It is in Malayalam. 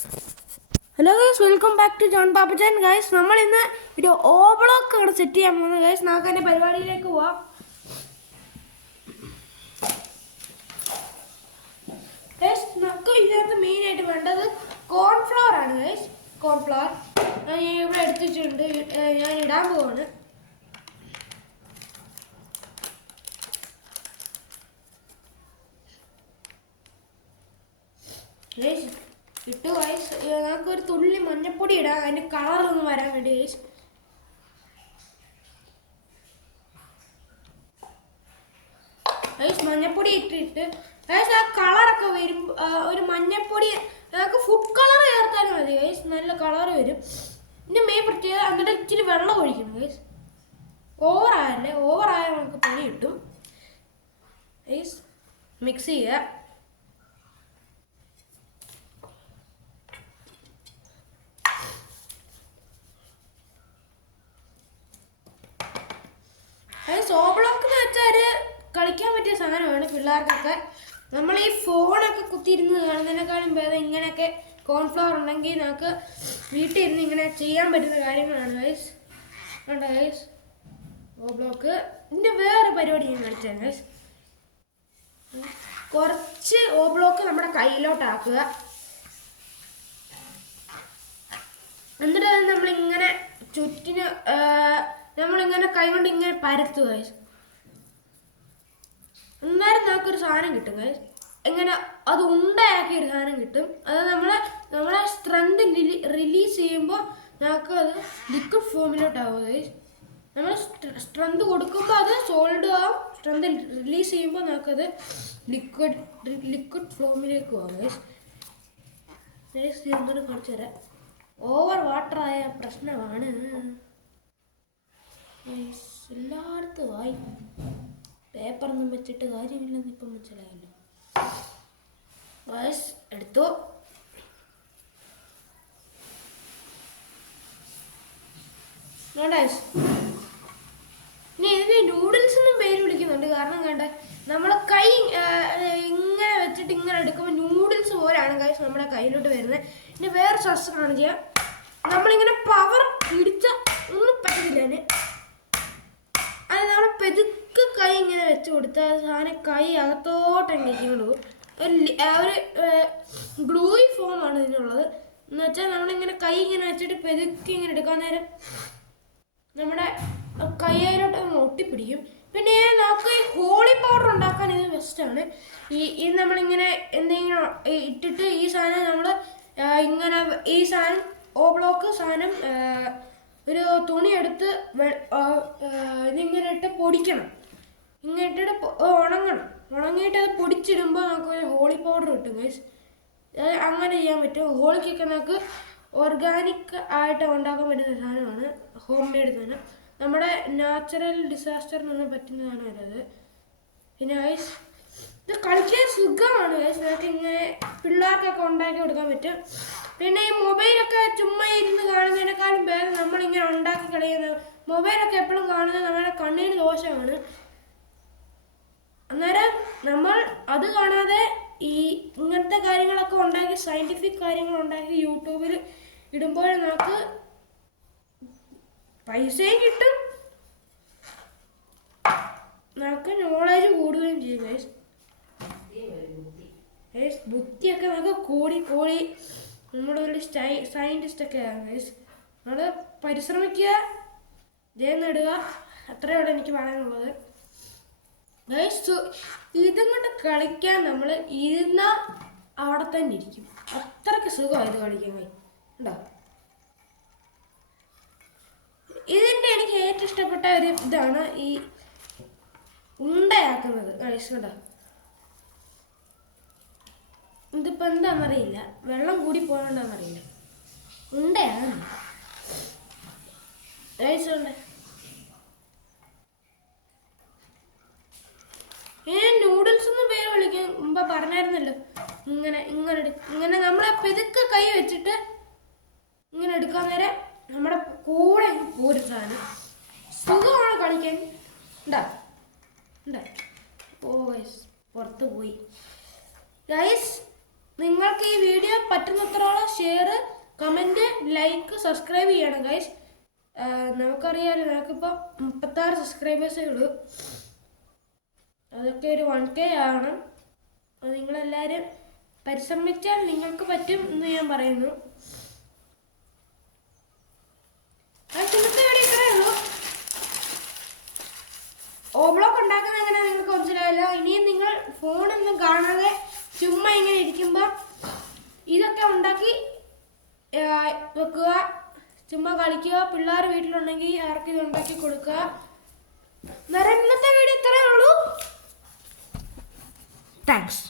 Hello guys, welcome back to John Pappachan. Guys, നമ്മൾ ഇന്ന് ഒരു ഓബ്ലോക്ക് ആണ് സെറ്റ് ചെയ്യാൻ പോകുന്നത്. ഗൈസ്, നമുക്ക് അതിൻ്റെ പരിപാടിയിലേക്ക് പോവാം. ഗൈസ്, നമുക്ക് ഇതിനകത്ത് മെയിനായിട്ട് വേണ്ടത് കോൺഫ്ലവർ ആണ്. ഗൈസ്, കോൺഫ്ലവർ ഞാൻ ഇവിടെ എടുത്ത് വെച്ചിട്ടുണ്ട്. ഞാൻ ഇടാൻ പോവാണ്. ഗൈസ് ഇട്ടു. ഗൈസ്, നമുക്കൊരു തുള്ളി മഞ്ഞപ്പൊടി ഇടാം, അതിൻ്റെ കളറൊന്നും വരാൻ വേണ്ടി. ഗൈസ്, ഗൈസ് മഞ്ഞപ്പൊടി ഇട്ടിട്ട് ഗൈസ് ആ കളറൊക്കെ വരും. ഒരു മഞ്ഞപ്പൊടി നമുക്ക് ഫുഡ് കളർ ചേർത്താലും മതി. ഗൈസ്, നല്ല കളർ വരും. ഇതിൻ്റെ മെയിൻ പ്രത്യേകത എന്നിട്ട് ഇച്ചിരി വെള്ളം ഒഴിക്കണം. ഗൈസ്, ഓവറായാൽ നമുക്ക് പണി കിട്ടും. ഗൈസ്, മിക്സ് ചെയ്യുക. ഓബ്ലോക്ക് എന്ന് വെച്ചാൽ കളിക്കാൻ പറ്റിയ സാധനമാണ് പിള്ളേർക്കൊക്കെ. നമ്മൾ ഈ ഫോണൊക്കെ കുത്തിയിരുന്ന് കാണുന്നതിനേക്കാളും ഭേദം ഇങ്ങനെയൊക്കെ കോൺഫ്ലവർ ഉണ്ടെങ്കിൽ നമുക്ക് വീട്ടിൽ ഇരുന്ന് ഇങ്ങനെ ചെയ്യാൻ പറ്റുന്ന കാര്യങ്ങളാണ്. ഗൈസ് കണ്ടോ ഗൈസ്, ഓബ്ലോക്ക്. ഇതിൻ്റെ വേറെ പരിപാടി ഞാൻ കളിച്ചാൽ ഗൈസ്, കുറച്ച് ഓബ്ലോക്ക് നമ്മുടെ കയ്യിലോട്ടാക്കുക. എന്നിട്ട് നമ്മളിങ്ങനെ ചുറ്റിന് നമ്മളിങ്ങനെ കൈകൊണ്ട് ഇങ്ങനെ പരത്തുക. ഗൈസ്, അന്നേരം നമുക്കൊരു സാധനം കിട്ടും. ഗൈസ്, ഇങ്ങനെ അത് ഉണ്ടയാക്കിയ ഒരു സാധനം കിട്ടും. അത് നമ്മളെ സ്ട്രെങ്ത് റിലീസ് ചെയ്യുമ്പോൾ നമുക്ക് അത് ലിക്വിഡ് ഫോമിലോട്ടാവും. ഗൈസ്, നമ്മൾ സ്ട്രെങ്ത് കൊടുക്കുമ്പോൾ അത് സോൾഡ് ആവും. സ്ട്രെങ്ത് റിലീസ് ചെയ്യുമ്പോൾ നമുക്കത് ലിക്വിഡ് ഫോമിലേക്ക് പോകാം. ഗൈസ്, ഗൈസ് ഇതൊന്നും കുറച്ച് തരാം. ഓവർ വാട്ടറായ പ്രശ്നമാണ്. എല്ലായിടത്തും ആയി. പേപ്പറൊന്നും വെച്ചിട്ട് കാര്യമില്ലെന്ന് ഇപ്പം മനസ്സിലായല്ലോ. ഗൈസ് എടുത്തു. ഇനി ഇതിന് നൂഡിൽസ് എന്നും പേര് വിളിക്കുന്നുണ്ട്. കാരണം കണ്ട നമ്മളെ കൈ ഇങ്ങനെ വെച്ചിട്ട് ഇങ്ങനെ എടുക്കുമ്പോൾ നൂഡിൽസ് പോലെയാണ് ഗൈസ് നമ്മുടെ കയ്യിലോട്ട് വരുന്നത്. ഇനി വേറെ ശസ്ത്രമാണ് ചെയ്യാം. നമ്മളിങ്ങനെ പവർ പിടിച്ച ഒന്നും പറ്റത്തില്ല. അത് നമ്മൾ പെതുക്കെ കൈ ഇങ്ങനെ വെച്ച് കൊടുത്താൽ സാധനം കൈ അകത്തോട്ടെങ്കിലും ഒരു ഗ്ലൂയി ഫോമാണ് ഇതിനുള്ളത്. എന്ന് വെച്ചാൽ നമ്മളിങ്ങനെ കൈ ഇങ്ങനെ വെച്ചിട്ട് പെതുക്കെ ഇങ്ങനെ എടുക്കാൻ നേരം നമ്മുടെ കയ്യിലോട്ട് ഒട്ടിപ്പിടിക്കും. പിന്നെ നമുക്ക് ഈ ഹോളി പൗഡർ ഉണ്ടാക്കാൻ ഇത് ബെസ്റ്റാണ്. ഇത് നമ്മളിങ്ങനെ എന്തെങ്കിലും ഇട്ടിട്ട് ഈ സാധനം നമ്മൾ ഇങ്ങനെ ഈ സാധനം ഓബ്ലോക്ക് സാധനം ഒരു തുണി എടുത്ത് ഇതിങ്ങനെ ഇട്ട് പൊടിക്കണം. ഇങ്ങനെ ഇട്ടിട്ട് ഉണങ്ങിയിട്ട് അത് പൊടിച്ചിടുമ്പോൾ നമുക്ക് ഒരു ഹോളി പൗഡർ കിട്ടും. ഗൈസ്, അത് അങ്ങനെ ചെയ്യാൻ പറ്റും. ഹോളിക്കൊക്കെ നമുക്ക് ഓർഗാനിക് ആയിട്ട് ഉണ്ടാക്കാൻ പറ്റുന്ന സാധനമാണ്. ഹോം മെയ്ഡ് സാധനം. നമ്മുടെ നാച്ചുറൽ ഡിസാസ്റ്ററിനൊന്നും പറ്റുന്നതാണ് അത്. പിന്നെ ഗൈസ് ഇത് കളിക്കാൻ സുഖമാണ്. ഗൈസ്, നമുക്ക് ഇങ്ങനെ പിള്ളേർക്കൊക്കെ ഉണ്ടാക്കി കൊടുക്കാൻ പറ്റും. പിന്നെ ഈ മൊബൈലൊക്കെ ചുമ്മാ ഇരുന്ന് കാണുന്നതിനേക്കാളും ഭേദം നമ്മളിങ്ങനെ ഉണ്ടാക്കി കളയുന്നത്. മൊബൈലൊക്കെ എപ്പോഴും കാണുന്നത് നമ്മുടെ കണ്ണിന് ദോഷമാണ്. അന്നേരം നമ്മൾ അത് കാണാതെ ഈ ഇങ്ങനത്തെ കാര്യങ്ങളൊക്കെ ഉണ്ടാക്കി സയൻറ്റിഫിക് കാര്യങ്ങൾ ഉണ്ടാക്കി യൂട്യൂബിൽ ഇടുമ്പോൾ നമുക്ക് പൈസയും കിട്ടും, നമുക്ക് നോളേജ് കൂടുകയും ചെയ്യും. ഗൈസ്, ബുദ്ധിയൊക്കെ നമുക്ക് കൂടി നമ്മുടെ ഒരു സയൻറ്റിസ്റ്റൊക്കെ ആണ്. ഗൈസ്, നമ്മൾ പരിശ്രമിക്കുക, ജയം നേടുക, അത്രയോടെ എനിക്ക് പറയാനുള്ളത്. ഗൈസ്, ഇതും കൊണ്ട് കളിക്കാൻ നമ്മൾ ഇരുന്ന അവിടെ തന്നെ ഇരിക്കും. അത്രയ്ക്ക് സുഖമാണ് ഇത് കളിക്കാൻ. ഉണ്ടോ? ഇതിൻ്റെ എനിക്ക് ഏറ്റവും ഇഷ്ടപ്പെട്ട ഒരു ഇതാണ് ഈ ഉണ്ടയാക്കുന്നത്. ഗൈസ് കണ്ടോ, ഇതിപ്പോൾ എന്താണെന്നറിയില്ല, വെള്ളം കൂടി പോകണ്ടെന്നറിയില്ല, ഉണ്ടയാണ്. ഗൈസ് ഉണ്ട്. നൂഡിൽസ് ഒന്നും പേര് വിളിക്കാൻ മുമ്പ് പറഞ്ഞായിരുന്നല്ലോ. ഇങ്ങനെ നമ്മളെ പെതുക്കെ കൈ വെച്ചിട്ട് ഇങ്ങനെ എടുക്കാൻ നേരം നമ്മുടെ കൂടെ പോരും സാധനം. സുഖമാണ് കളിക്കാൻ. ഉണ്ടാ ഓ ഗൈസ്, പുറത്ത് പോയി. ഗൈസ്, നിങ്ങൾക്ക് ഈ വീഡിയോ പറ്റുന്നത്രോളം ഷെയർ, കമൻറ്റ്, ലൈക്ക്, സബ്സ്ക്രൈബ് ചെയ്യണം ഗൈസ്. നമുക്കറിയാമല്ലോ നമുക്കിപ്പോൾ 36 സബ്സ്ക്രൈബേഴ്സേ ഉള്ളൂ. അതൊക്കെ ഒരു 1K ആവണം. അപ്പോൾ നിങ്ങളെല്ലാവരും പരിശ്രമിച്ചാൽ നിങ്ങൾക്ക് പറ്റും എന്ന് ഞാൻ പറയുന്നു. ഇന്നത്തെ വീഡിയോ ഇത്രയേ ഉള്ളൂ. ഓബ്ലോക്ക് ഉണ്ടാക്കുന്ന എങ്ങനെ നിങ്ങൾക്ക് മനസ്സിലായല്ലോ. ഇനിയും നിങ്ങൾ ഫോണൊന്നും കാണാതെ ചുമ്മാ ഇങ്ങനെ ഇരിക്കുമ്പോൾ ഇതൊക്കെ ഉണ്ടാക്കി വെക്കുക, ചുമ്മാ കളിക്കുക. പിള്ളേർ വീട്ടിലുണ്ടെങ്കിൽ അവർക്ക് ഇത് ഉണ്ടാക്കി കൊടുക്കുക. ഇന്നത്തെ വീഡിയോ ഇത്രയേ ഉള്ളൂ. താങ്ക്സ്.